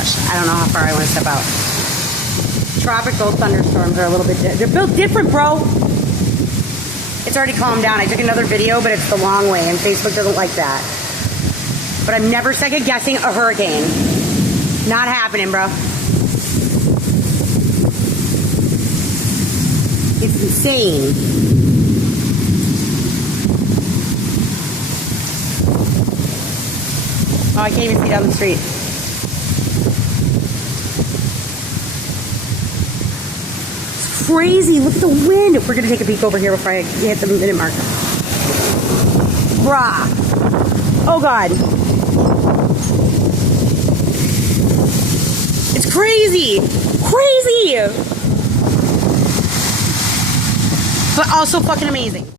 gosh. I don't know how far I want to step out. Tropical thunderstorms are a little bit they're built different, bro. It's already calmed down. I took another video, but it's the long way, and Facebook doesn't like that. But I'm never second guessing a hurricane. Not happening, bro. It's insane. Oh, I can't even see down the street. It's crazy. Look at the wind. We're going to take a peek over here before I hit the minute marker. Brah. Oh, God. It's crazy. Crazy. But also fucking amazing.